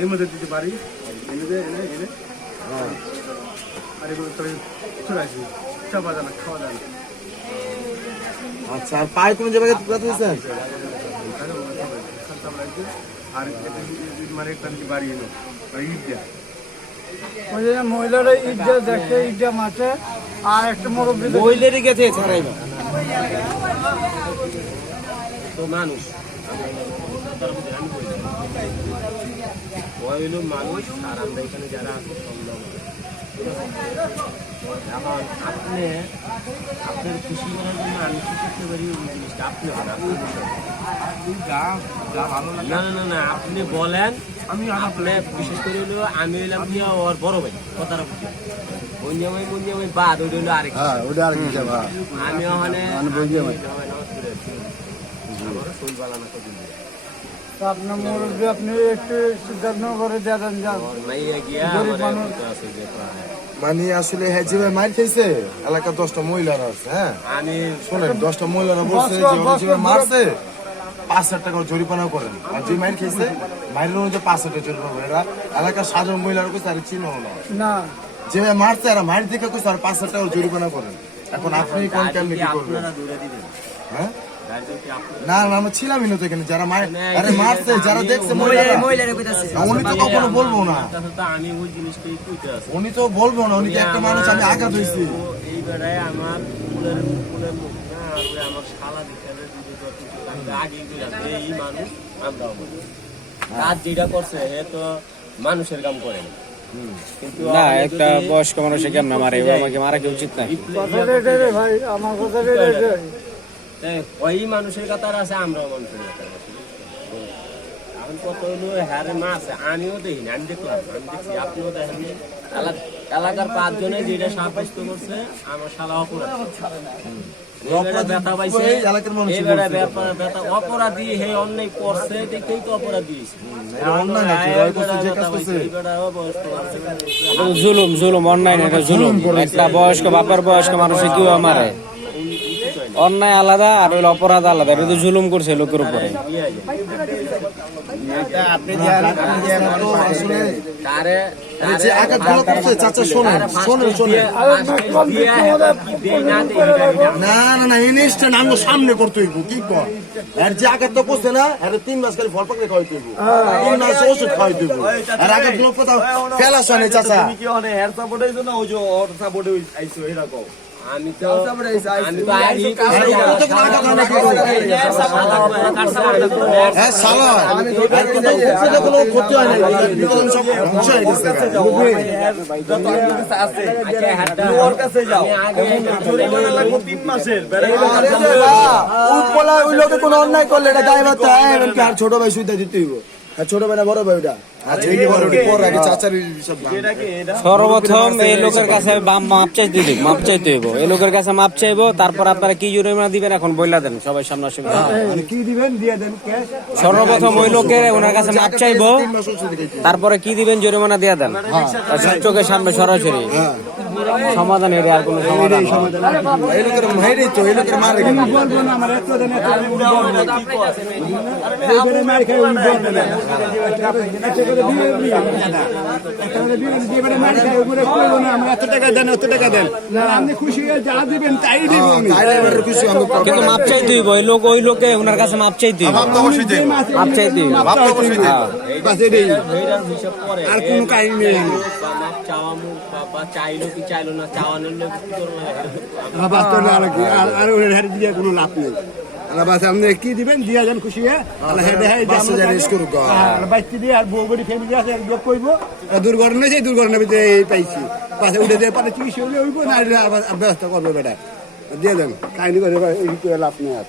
এর মধ্যে দিতে পারি? এনে এনে এনে। আর এগুলো চাপা খাওয়া যায় আচ্ছা আর পায়ে কোনো জায়গায় টুকরা। আর মানে একটা নাকি বাড়ি এলো। ইট দেয়া। ওই যে মহিলারা ইটটা দেখে ইটটা মাঠে আর একটা মুরব্বী মহিলারই গেছে ছাড়াইবা। তো মানুষ। তার মধ্যে আমি বলি হলো মানুষ আর আমরা এখানে যারা এখন আপনি আপনার খুশি করার জন্য আমি কি করতে পারি ওই জিনিসটা? আপনি হন আপনি বুঝবেন। যা যা ভালো লাগে। না না না না আপনি বলেন। আমি আপনি বিশেষ করে হলো আমি হইলাম কি ওর বড় ভাই কথাটা বুঝি। বন্যাময় বন্যাময় বাদ ওইটা হলো আরেক হ্যাঁ যাবা আমি ওখানে কদিন আপনার মুরব্বী আপনি একটু সিদ্ধান্ত করে দেন যান। গরিব মানুষ। যে প্রায়। মানে আসলে হ্যাঁ যেভাবে মার খেয়েছে এলাকার দশটা মহিলারা আছে হ্যাঁ? আমি শোনেন দশটা মহিলারা বলছে বস, যেভাবে মারছে পাঁচ হাজার টাকা জরিমানা করেন। আর যে মাইর খেয়েছে মাইরের অনুযায়ী পাঁচ হাজার টাকা জরিমানা করেন এরা এলাকার সাধারণ মহিলারা কইছে আর চিনো না। না। যেভাবে মারছে আর মাইর দেখে কইছে আর পাঁচ হাজার টাকা জরিমানা করেন। এখন আপনি কোন কেমনি কি করবেন? আপনারা দূরে দিবেন? হ্যাঁ? না না আমরা ছিলামই না তো এখানে। যারা মার আরে মারছে যারা দেখছে মহিলারা উনি তো কখনো বলব না। আমি ওই জিনিসটাই কইতে আছি উনি তো বলব না উনি তো একটা মানুষ আমি আঘাত হয়েছি এই বেড়ায় আমার ফুলের ফুলের মুখ না আর আমার শালা দিতে হবে দুটো যত কিছু আমি আগে এই মানুষ আমরাও কাজ যেটা করছে হে তো মানুষের কাম করে না। কিন্তু না একটা বয়স্ক মানুষে কেমন মারে? আমাকে মারা কি উচিত রে ভাই আমার ওই মানুষের কাতার আছে আমরাও মানুষের আছি এখন কত হলো হ্যারে মাছ আমিও দেখিনি আমি দেখলাম আমি দেখছি আপনিও দেখেন এলাকার পাঁচজনে যেটা সাব্যস্ত করছে আমার শালা অপরাধ। এবারে ব্যথা পাইছে। এই এলাকার মানুষ এবারে ব্যাপার ব্যথা অপরাধী হে অন্যায় করছে দেখেই তো অপরাধী জুলুম জুলুম অন্যায় জুলুম? একটা বয়স্ক বাপের বয়স্ক মানুষে কেউ মারে অন্যায় আলাদা আর হইল অপরাধ আলাদা এটা তো জুলুম করছে লোকের উপরে। না না না সামনে করতে হইব কি কর? আর যে আঘাত তো করছে না আর তিন মাস খালি ফল পাকলে খাওয়াইতে হইব। তিন মাস ওষুধ খাওয়াইতে হইব। আর আঘাতগুলো কোথাও ফেলা শোনে চাচা। কোনো হয়? হ্যাঁ সালা কোনো ক্ষতি হয় না বিকলন সব ধ্বংস হয়ে গেছে উপলা ওই লোকে কোনো অন্যায় করলে এটা দায় বার্তা এমনকি আর ছোট ভাই সুবিধা দিতে হইব ছোট ভাই না বড় ভাই ওটা। সর্বপ্রথম এই লোকের কাছে মাপ দিব মাপ চাইতে হইব। এই লোকের কাছে মাপ চাইব তারপর আপনারা কি জরিমানা দিবেন এখন বইলা দেন সবাই সামনে অসুবিধা মানে কি দিবেন? দিয়ে দেন ক্যাশ সর্বপ্রথম ওই লোকের ওনার কাছে মাপ চাইব তারপরে কি দিবেন জরিমানা দিয়ে দেন। সব চোখের সামনে সরাসরি। সমাধান এর আর কোনো সমাধান। এই লোকের মাইরে তো এই মারে বলব না আমার এত দেন এত দেন মার খাই উনি বলবে না। খুশি হয়ে যা দিবেন তাই দিব আমি। তাইলে এবার কিছু আমি কিন্তু মাপ চাইতে হইব ওই লোক ওই লোকে ওনার কাছে মাপ চাইতে মাপ চাইতে আর কোনো কাহিনী নেই। চাওয়া মুখ বা- বা চাইলো কি চাইলো না চাওয়ানোর লোক কি করব? বাস তো না আর কি আর ওর হাতে দিয়ে কোনো লাভ নেই। আল্লাহ বাস আপনি কি দিবেন? দিয়া যান খুশি হয়ে। আল্লাহ হেডে হ্যাঁ বাসে যা করুক আর বাচ্চা দিয়ে আর বউ বড়ি ফ্যামিলি আছে এক লোক কইব। দুর্ঘটনা সেই দুর্ঘটনার ভিতরে এই পাইছি। পাশে উঠে দিয়ে পাশে চিকিৎসা হলে হইব না হলে আবার ব্যবস্থা করবে বেটা। দিয়ে দেন কাহিনী করে লাভ নেই আর।